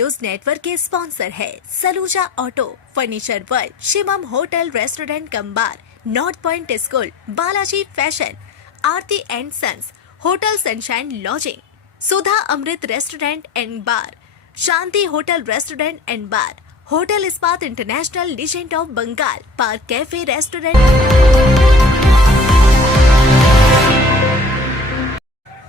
News network के sponsor है Saluja auto, furniture world, Shivam hotel restaurant cum bar, north point school, Balaji fashion, Aarti and sons, hotel sunshine lodging, Sudha Amrit restaurant and bar, Shanti hotel restaurant and bar, hotel Ispat international legend of Bengal, park cafe restaurant.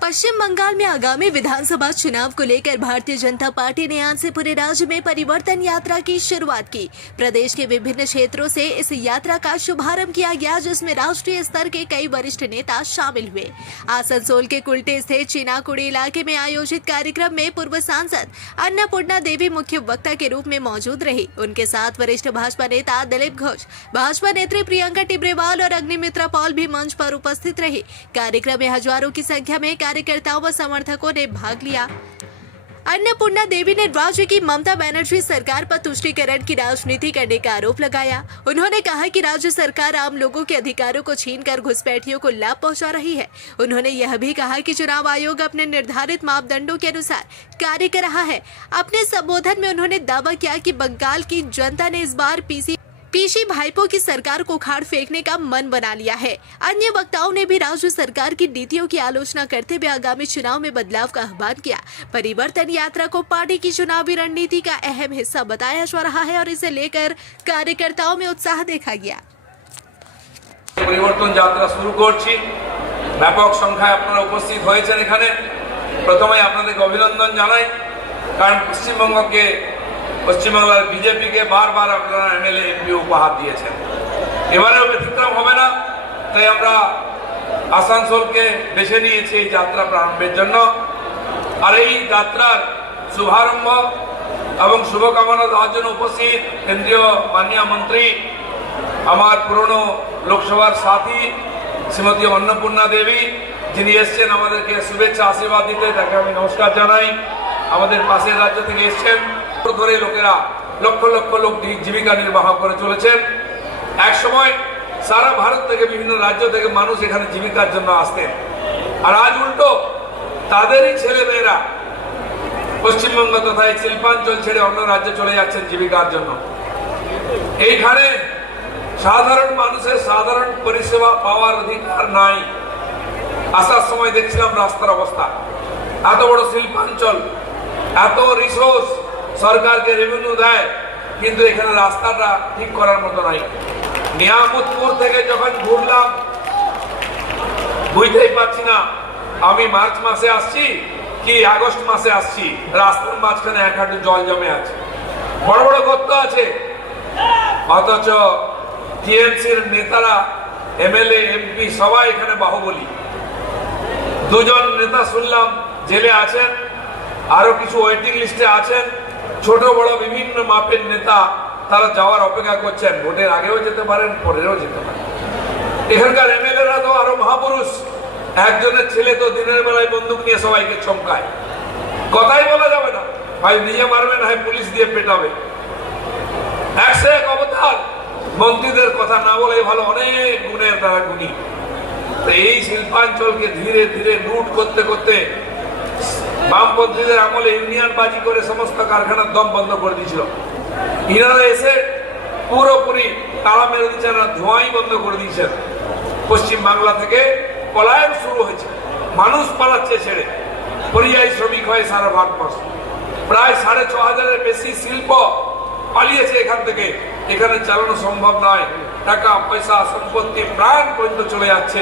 Paschim Bengal में आगामी विधानसभा चुनाव को लेकर Bharatiya Janata party ने आज से पूरे राज्य में परिवर्तन यात्रा की शुरुआत की। प्रदेश के विभिन्न क्षेत्रों से इस यात्रा का शुभारंभ किया गया, जिसमें राष्ट्रीय स्तर के कई वरिष्ठ नेता शामिल हुए। आसनसोल के कुल्टे स्थित चीनाकुड़ी इलाके में आयोजित कार्यक्रम में पूर्व सांसद अन्नपूर्णा देवी मुख्य वक्ता के रूप में मौजूद रही। उनके साथ वरिष्ठ भाजपा नेता दिलीप घोष, भाजपा नेत्री प्रियंका टिब्रेवाल और अग्निमित्रा पॉल भी मंच पर उपस्थित रहे। कार्यक्रम में हजारों की संख्या में कार्यकर्ताओं व समर्थकों ने भाग लिया। अन्नपूर्णा देवी ने राज्य की ममता बनर्जी सरकार पर तुष्टीकरण की राजनीति करने का आरोप लगाया। उन्होंने कहा कि राज्य सरकार आम लोगों के अधिकारों को छीनकर घुसपैठियों को लाभ पहुंचा रही है। उन्होंने यह भी कहा कि चुनाव आयोग अपने निर्धारित मापदंडों के अनुसार कार्य कर रहा है। अपने संबोधन में उन्होंने दावा किया कि बंगाल की जनता ने इस बार पीसी भाइपों की सरकार को उखाड़ फेंकने का मन बना लिया है। अन्य वक्ताओं ने भी राज्य सरकार की नीतियों की आलोचना करते हुए आगामी चुनाव में बदलाव का आह्वान किया। परिवर्तन यात्रा को पार्टी की चुनावी रणनीति का अहम हिस्सा बताया जा रहा है और इसे लेकर कार्यकर्ताओं में उत्साह देखा गया। परिवर्तन यात्रा शुरू করছি। ব্যাপক সংখ্যায় আপনারা উপস্থিত হয়েছেন এখানে। প্রথমে আপনাদেরকে অভিনন্দন জানাই, কারণ পশ্চিমবাংলার বিজেপিকে বারবার আপনারা এমএলএ এমপি উপহার দিয়েছেন। এবারেও ব্যতিক্রম হবে না, তাই আমরা আসানসোলকে বেছে নিয়েছি এই যাত্রা প্রারম্ভের জন্য। আর এই যাত্রার শুভারম্ভ এবং শুভকামনা দেওয়ার জন্য উপস্থিত কেন্দ্রীয় মাননীয় মন্ত্রী, আমার পুরনো লোকসভার সাথী শ্রীমতী অন্নপূর্ণা দেবী, যিনি এসছেন আমাদেরকে শুভেচ্ছা আশীর্বাদ দিতে, তাকে আমি নমস্কার জানাই। আমাদের পাশের রাজ্য থেকে এসছেন, ধরে লোকেরা লক্ষ লক্ষ লোক জীবিকা নির্বাহ করে চলেছেন। এক সময় সারা ভারত থেকে বিভিন্ন রাজ্য থেকে মানুষ এখানে জীবিকার জন্য আসতেন, আর আজ উল্টো তাদেরই ছেলেমেয়েরা পশ্চিমবঙ্গ তথা এই শিল্পাঞ্চল ছেড়ে অন্য রাজ্যে চলে যাচ্ছেন জীবিকার জন্য। এইখানে সাধারণ মানুষের সাধারণ পরিষেবা পাওয়ার অধিকার নাই। আসার সময় দেখছিলাম রাস্তার অবস্থা, এত বড় শিল্পাঞ্চল, এত রিসোর্স সরকারকে রেভিনিউ দেয়, কিন্তু এখানে রাস্তাটা ঠিক করার মতো নাই। নিয়ামতপুর থেকে যখন ঘুরলাম বুঝতেই পারছি না আমি মার্চ মাসে আসছি কি আগস্ট মাসে আসছি। রাস্তার মাঝখানে এক হাঁটু জল জমে আছে, বড় বড় গর্ত আছে, অথচ টিএমসির নেতারা এমএলএ এমপি সবাই এখানে বাহুবলী। দুজন নেতা শুনলাম জেলে আছেন, আরো কিছু ওয়েটিং লিস্টে আছেন। ছোট বড় বিভিন্ন মাপের নেতা তারা যাওয়ার অপেক্ষা করছেন, ভোটের আগেও যেতে পারেন, পরেও যেতে পারেন। এখানকার এমএলএরা তো আরো মহাপুরুষ। একজনের ছেলে তো দিনের বেলায় বন্দুক নিয়ে সবাইকে চমকায়, কথাই বলা যাবে না, হয় নিজে মারবে না হয় পুলিশ দিয়ে পেটাবে। একশো এক অবতার। মন্ত্রীদের কথা না বলেই ভালো, অনেক গুণের তারা গুণী। এই শিল্পাঞ্চলকে ধীরে ধীরে লুট করতে করতে বামপন্থীদের আমলে ইউনিয়ন বাজি করে সমস্ত কারখানার দম বন্ধ করে দিয়েছিল। ইনারা এসে পুরোপুরি তালা মেরে দিচ্ছেন, ধোঁয়াই বন্ধ করে দিয়েছেন। পশ্চিম বাংলা থেকে পলায়ন শুরু হয়েছে, মানুষ পালাচ্ছে ছেড়ে, পরিযায়ী শ্রমিক হয় সারা ভারতবর্ষ। প্রায় ৬,৫০০-এর বেশি শিল্প পালিয়েছে এখান থেকে। এখানে চালানো সম্ভব নয়, টাকা পয়সা সম্পত্তি প্রাণ পর্যন্ত চলে যাচ্ছে।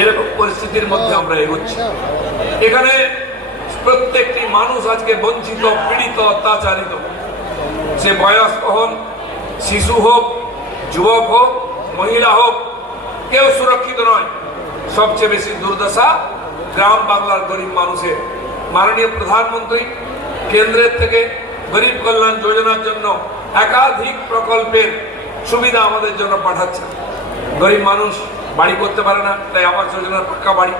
এরকম পরিস্থিতির মধ্যে আমরা এগোচ্ছি। এখানে প্রত্যেকটি মানুষ আজকে বঞ্চিত, পীড়িত, অত্যাচারিত। সে বয়স্ক হন, শিশু হোক, যুবক হোক, মহিলা হোক, কেউ সুরক্ষিত নয়। সবচেয়ে বেশি দুর্দশা গ্রাম বাংলার গরিব মানুষের। মাননীয় প্রধানমন্ত্রী কেন্দ্রের থেকে গরিব কল্যাণ যোজনার জন্য একাধিক প্রকল্পের সুবিধা আমাদের জন্য পাঠাচ্ছে। গরিব মানুষ বাড়ি করতে পারে না, তাই আবাস যোজনার পাকা বাড়ি,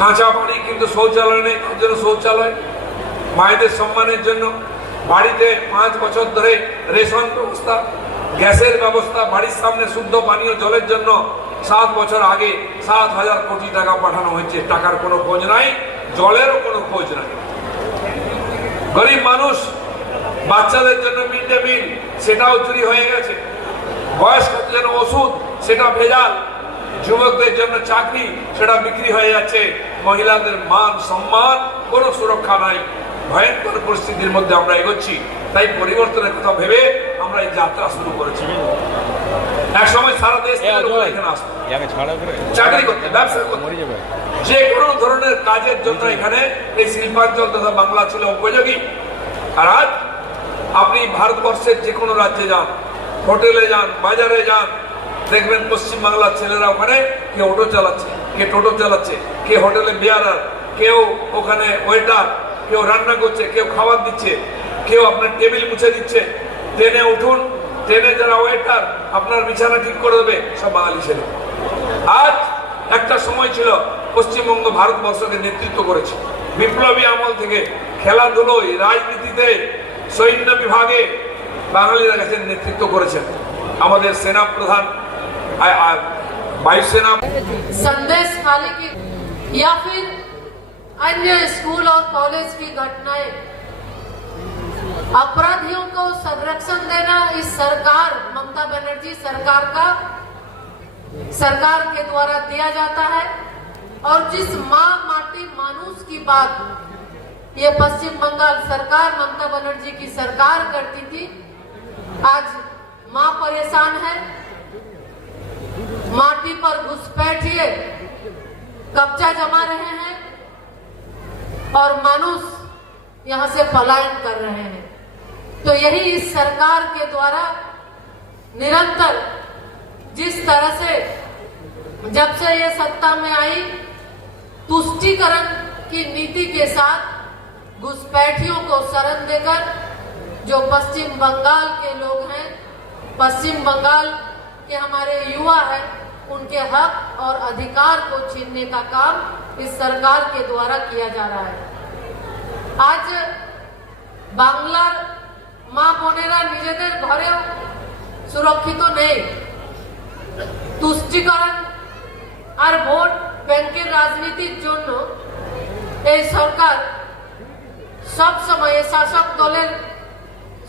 কাঁচা বাড়ি কিন্তু শৌচালয় নেই, তার জন্য শৌচালয়। মায়েদের সম্মানের জন্য বাড়িতে 5 বছর ধরে রেশন ব্যবস্থা, গ্যাসের ব্যবস্থা, বাড়ির সামনে শুদ্ধ পানীয় জলের জন্য 7 বছর আগে 7,000 কোটি টাকা পাঠানো হয়েছে। টাকার কোনো খোঁজ নাই, জলেরও কোনো খোঁজ নাই। গরিব মানুষ বাচ্চাদের জন্য মিড ডে মিল সেটাও চুরি হয়ে গেছে, বয়স্কদের জন্য ওষুধ সেটা ভেজাল, যুবকদের জন্য চাকরি সেটা বিক্রি হয়ে যাচ্ছে, মহিলাদের মান সম্মান কোনো সুরক্ষা নাই। ভয়ঙ্কর পরিস্থিতির মধ্যে আমরা এগোচ্ছি। তাই পরিবর্তনের কথা ভেবে আমরা এই যাত্রা শুরু করেছি। এক সময় সারা দেশ থেকে লোক এখানে আসতো চাকরি করতে, ব্যবসা করতে, যে কোনো ধরনের কাজের জন্য এখানে এই শিল্পাঞ্চল তথা বাংলা ছিল উপযোগী। আর আজ আপনি ভারতবর্ষের যে কোনো রাজ্যে যান, হোটেলে যান, বাজারে যান, দেখবেন পশ্চিম বাংলার ছেলেরা ওখানে কে অটো চালাচ্ছে, কে টোটো চালাচ্ছে, কে হোটেলে বিয়ারার, কেউ ওখানে ওয়েটার, কেউ রান্না করছে, কেউ খাবার দিচ্ছে, কেউ আপনার টেবিল মুছে দিচ্ছে। ট্রেনে উঠুন, ট্রেনে যারা ওয়েটার আপনার বিছানা ঠিক করে দেবে, সব বাঙালি ছেলে। আজ একটা সময় ছিল পশ্চিমবঙ্গ ভারতবর্ষকে নেতৃত্ব করেছে বিপ্লবী আমল থেকে, খেলাধুলোয়, রাজনীতিতে, সৈন্য বিভাগে বাঙালিরা গেছেন, নেতৃত্ব করেছেন। আমাদের সেনা প্রধান, वायुसेना संदेश खाली की या फिर अन्य स्कूल और कॉलेज की घटनाएं, अपराधियों को संरक्षण देना इस सरकार, ममता बनर्जी सरकार के द्वारा दिया जाता है। और जिस माँ माटी मानुष की बात ये पश्चिम बंगाल सरकार, ममता बनर्जी की सरकार करती थी, आज माँ परेशान है। माटी पर घुसपैठिए कब्जा जमा रहे हैं और मानुष यहां से पलायन कर रहे हैं। तो यही इस सरकार के द्वारा निरंतर जिस तरह से जब से ये सत्ता में आई, तुष्टीकरण की नीति के साथ घुसपैठियों को शरण देकर जो पश्चिम बंगाल के लोग हैं, पश्चिम बंगाल के हमारे युवा हैं, उनके हक और अधिकार को छीनने का काम इस सरकार के द्वारा किया जा रहा है। आज বাংলার মা বোনেরা নিজেদের ঘরেও সুরক্ষিত নেই। তুষ্টিকরণ আর ভোট ব্যাংকের রাজনীতির জন্য এই সরকার সব সময়, শাসক দলের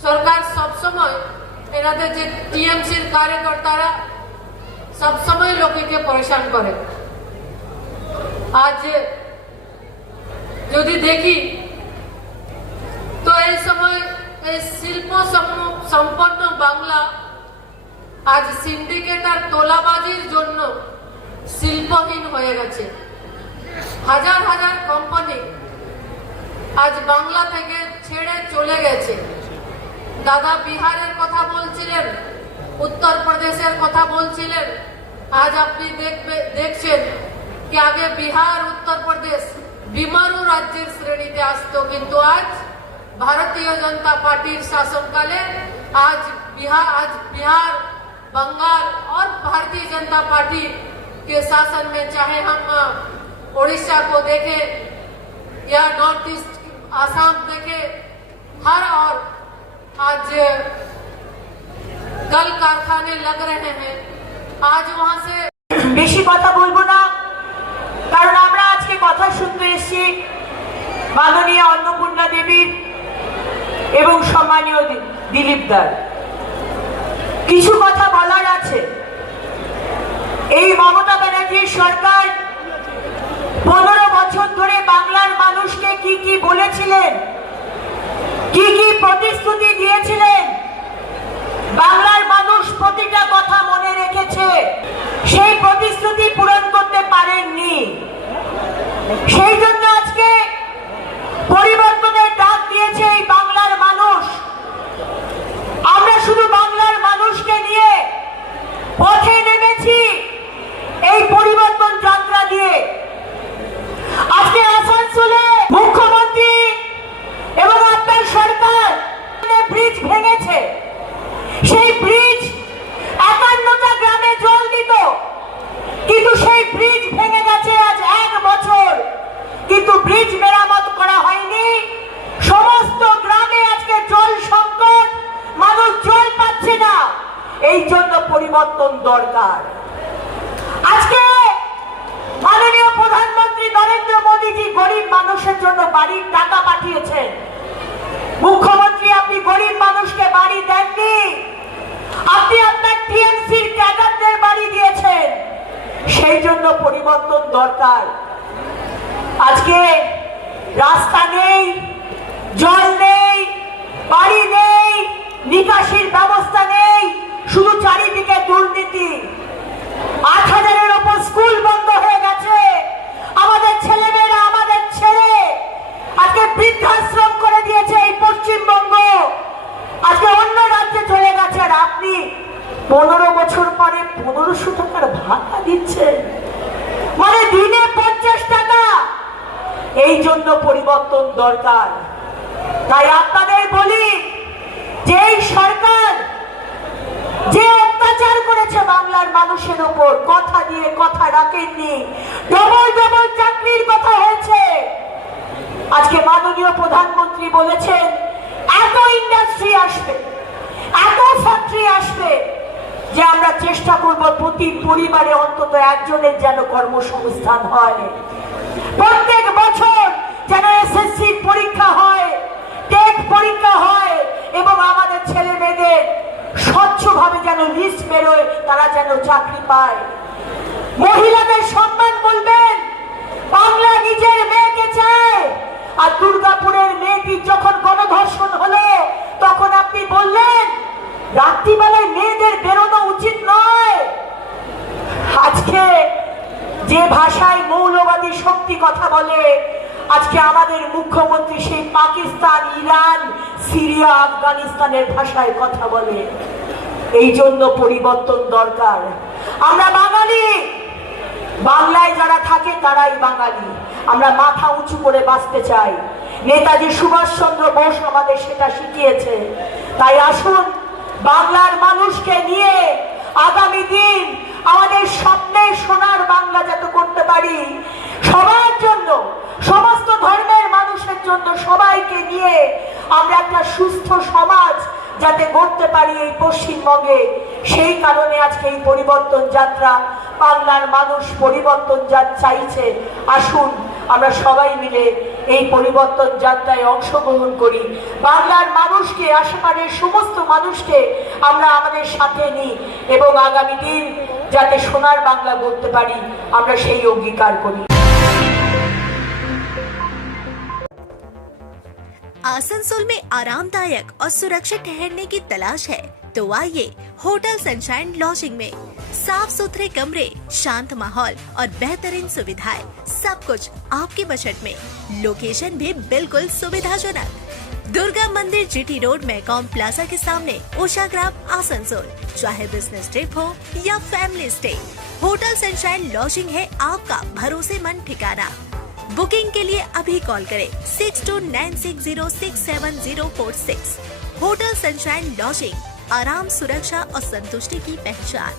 সরকার সব সময় এনাদের যে টিএমসির কার্যকর্তারা সব সময় লোককে পরেশান করে। আজ যদি দেখি তো এই সময় এই শিল্প সম্পন্ন বাংলা আজ সিন্ডিকেট আর তোলাবাজির জন্য শিল্পহীন হয়ে গেছে। হাজার হাজার কোম্পানি আজ বাংলা থেকে ছেড়ে চলে গেছে। দাদা বিহারের কথা বলছিলেন, উত্তর প্রদেশের কথা বলছিলেন। আজ আপনি দেখছেন কি আগে বিহার, উত্তর প্রদেশ বিমারু রাজ্যের শ্রেণীতে আসতো, কিন্তু আজ भारतीय जनता पार्टी शासनकाले आज बिहार, बंगाल और भारतीय जनता पार्टी के शासन में, चाहे हम उड़ीसा को देखें या नॉर्थ ईस्ट आसाम देखें, हर और आज कल कारखाने लग रहे हैं। आज वहां से বেশি কথা বলবো না, কারণ আমরা আজকে কথা শুনতে এসেছি মাননীয় অন্নপূর্ণা দেবীর এবং সম্মানীয় দিলীপ দার। কিছু কথা বলার আছে। এই মমতা ব্যানার্জির সরকার 15 বছর ধরে বাংলার মানুষকে কি কি বলেছিলেন, কি কি প্রতিশ্রুতি দিয়েছিলেন, বাংলার মানুষ প্রতিটা কথা মনে রেখেছে। সেই প্রতিশ্রুতি পূরণ করতে পারেননি। সেই জন্য আজকে পরিবর্তনের ডাক দিয়েছে এই বাংলার মানুষ। আমরা শুধু বাংলার মানুষকে নিয়ে পথে নেমেছি এই পরিবর্তন যাত্রা দিয়ে। আজকে আসানসোলে মুখ্যমন্ত্রী এবং আপনার সরকার ব্রিজ ভেঙেছে। সেই ব্রিজ 51টা গ্রামে জল দিত, কিন্তু সেই ব্রিজ ভেঙে গেছে আজ 1 বছর, কিন্তু ব্রিজ মেরামত করা হয়নি। সমস্ত গ্রামে আজকে জল সংকট, মানুষ জল পাচ্ছে না। এই জন্য পরিবর্তন দরকার। আজকে মাননীয় প্রধানমন্ত্রী নরেন্দ্র মোদীজি গরিব মানুষের জন্য বাড়ির টাকা পাঠিয়েছেন। মুখ্যমন্ত্রী আপনি গরিব মানুষকে বাড়ি দেননি, আপনি আপনার টিএমসির ক্যাডারদের বাড়ি দিয়েছেন। সেই জন্য পরিবর্তন দরকার। আজকে রাস্তা নেই, জল নেই, বাড়ি নেই, নিকাশির ব্যবস্থা নেই, শুধু চারিদিকে দুর্নীতি। ৮,০০০-এর ওপর স্কুল বন্ধ হয়ে গেছে। আমাদের ছেলেমেয়েরা আমাদের ছেড়ে আজকে বৃদ্ধাশ্রম করে দিয়েছে এই পশ্চিমবঙ্গ, আজকে অন্য রাজ্যে চলে গেছে। আর আপনি 15 বছর পরে 1500 টাকার ভাতা দিচ্ছেন, মানে দিনে 50 টাকা। এই জন্য পরিবর্তন দরকার। তাই আপনাদের বলি যে এই সরকার যে অত্যাচার করেছে বাংলার মানুষের ওপর, কথা দিয়ে কথা রাখেননি, ডবল ডবল চাকরির কথা হয়েছে। আজকে মাননীয় প্রধানমন্ত্রী বলেছেন এত ইন্ডাস্ট্রি আসবে, এত ফ্যাক্টরি আসবে, যে আমরা চেষ্টা করব প্রতি পরিবারে অন্তত একজনের যেন কর্মসংস্থান হয়। প্রত্যেক বছর যেন এসএসসি পরীক্ষা হয়, টেট পরীক্ষা হয়, এবং আমাদের ছেলে মেয়েদের স্বচ্ছভাবে যেন লিস্ট বেরোয়, তারা যেন চাকরি পায়। মহিলাদের সম্মান বলবেন, বাংলা নিজের মেয়েকে চায়। আর দুর্গাপুরের মেয়েটি যখন গণধর্ষণ হলো তখন আপনি বললেন রাত্রিবেলায় মেয়েদের বেরোনো উচিত নয়। আজকে যে ভাষায় মৌলবাদী শক্তি কথা বলে, আজকে আমাদের মুখ্যমন্ত্রী সেই পাকিস্তান, ইরান, সিরিয়া, আফগানিস্তানের ভাষায় কথা বলে। এই জন্য পরিবর্তন দরকার। আমরা বাঙালি, বাংলায় যারা থাকে তারাই বাঙালি। আমরা মাথা উঁচু করে বাঁচতে চাই। নেতাজি সুভাষচন্দ্র বোস আমাদের সেটা শিখিয়েছে। তাই আসুন বাংলার মানুষকে নিয়ে আগামী দিন আমাদের স্বপ্নের সোনার বাংলা যাতে করতে পারি, সবার জন্য, সমস্ত ধর্মের মানুষের জন্য, সবাইকে নিয়ে আমরা একটা সুস্থ সমাজ যাতে গড়তে পারি এই পশ্চিমবঙ্গে। সেই কারণে আজকে এই পরিবর্তন যাত্রা, বাংলার মানুষ পরিবর্তন যা চাইছে। আসুন আমরা সবাই মিলে এই পরিবর্তন যাত্রায় অংশগ্রহণ করি। বাংলার মানুষকে, আশেপাশের সমস্ত মানুষকে আমরা আমাদের সাথে নিই, এবং আগামী দিন যাতে সোনার বাংলা গড়তে পারি, আমরা সেই অঙ্গীকার করি। आसनसोल में आरामदायक और सुरक्षित ठहरने की तलाश है तो आइए होटल सनशाइन लॉजिंग में। साफ सुथरे कमरे, शांत माहौल और बेहतरीन सुविधाएं, सब कुछ आपके बजट में। लोकेशन भी बिल्कुल सुविधाजनक। दुर्गा मंदिर जीटी रोड मैकॉम प्लाजा के सामने, उषाग्राम, आसनसोल। चाहे बिजनेस ट्रिप हो या family stay, hotel sunshine lodging है आपका भरोसेमंद ठिकाना। बुकिंग के लिए अभी कॉल करें 6296067046। होटल सनशाइन लॉजिंग, आराम, सुरक्षा और संतुष्टि की पहचान।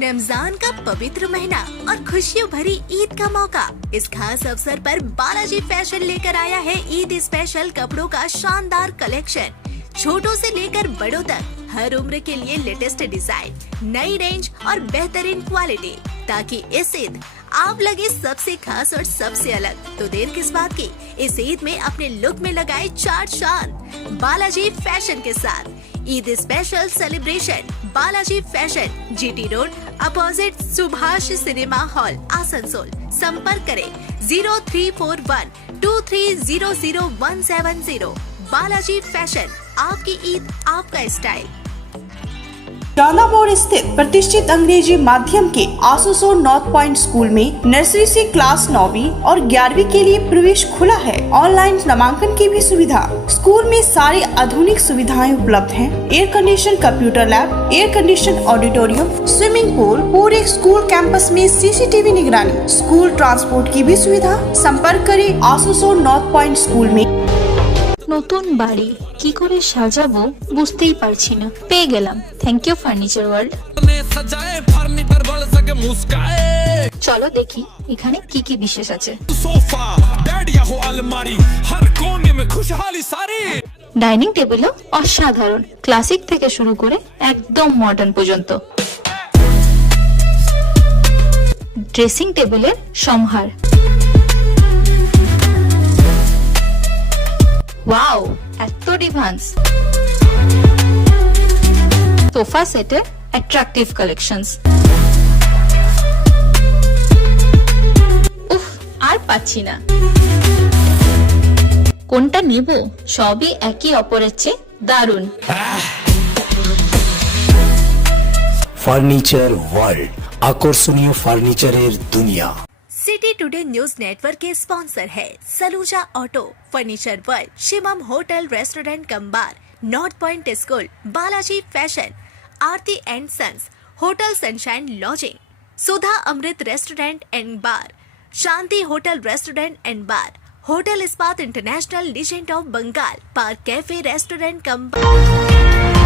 रमजान का पवित्र महीना और खुशियों भरी ईद का मौका। इस खास अवसर पर बालाजी फैशन लेकर आया है ईद स्पेशल कपड़ों का शानदार कलेक्शन। छोटों से लेकर बड़ों तक हर उम्र के लिए लेटेस्ट डिजाइन, नई रेंज और बेहतरीन क्वालिटी, ताकि इस ईद आप लगे सबसे खास और सबसे अलग। तो देर किस बात की, इस ईद में अपने लुक में लगाए चार चांद बालाजी फैशन के साथ। Eid special celebration Balaji fashion, GT road opposite Subhash cinema hall, Asansol. संपर्क करें 034123000170। बालाजी फैशन, आपकी ईद आपका स्टाइल। जाना मोड़ स्थित प्रतिष्ठित अंग्रेजी माध्यम के आसनसोल नॉर्थ पॉइंट स्कूल में नर्सरी से क्लास 9वीं और 11वीं के लिए प्रवेश खुला है। ऑनलाइन नामांकन की भी सुविधा। स्कूल में सारी आधुनिक सुविधाएं उपलब्ध हैं। Air condition computer lab, air condition auditorium, swimming pool, पूरे स्कूल कैंपस में सीसीटीवी निगरानी, स्कूल ट्रांसपोर्ट की भी सुविधा। संपर्क करें आसनसोल नॉर्थ पॉइंट स्कूल में। নতুন বাড়ি কি করে সাজাবো বুঝতেই পারছি না। পেয়ে গেলাম, থ্যাংক ইউ ফার্নিচার ওয়ার্ল্ড। চলো দেখি এখানে কি কি বিশেষ আছে। ডাইনিং টেবিলও অসাধারণ, ক্লাসিক থেকে শুরু করে একদম মডার্ন পর্যন্ত। ড্রেসিং টেবিলের সম্ভার, ওয়াও, এত ডিভান্স! সোফা সেটের অ্যাট্রাকটিভ কালেকশনস। উফ, আর পাচ্ছি না। কোনটা নেব? সবই একই অপরের চেয়ে দারুণ। ফার্নিচার ওয়ার্ল্ড, আকর্ষণীয় ফার্নিচারের দুনিয়া। सिटी टुडे न्यूज नेटवर्क के स्पॉन्सर है Saluja auto, furniture world, Shivam hotel restaurant cum bar, north point school, Balaji fashion, Aarti and sons, hotel sunshine lodging, Sudha Amrit restaurant and bar, Shanti hotel restaurant and bar, hotel Ispat international legend of Bengal, park cafe restaurant cum bar.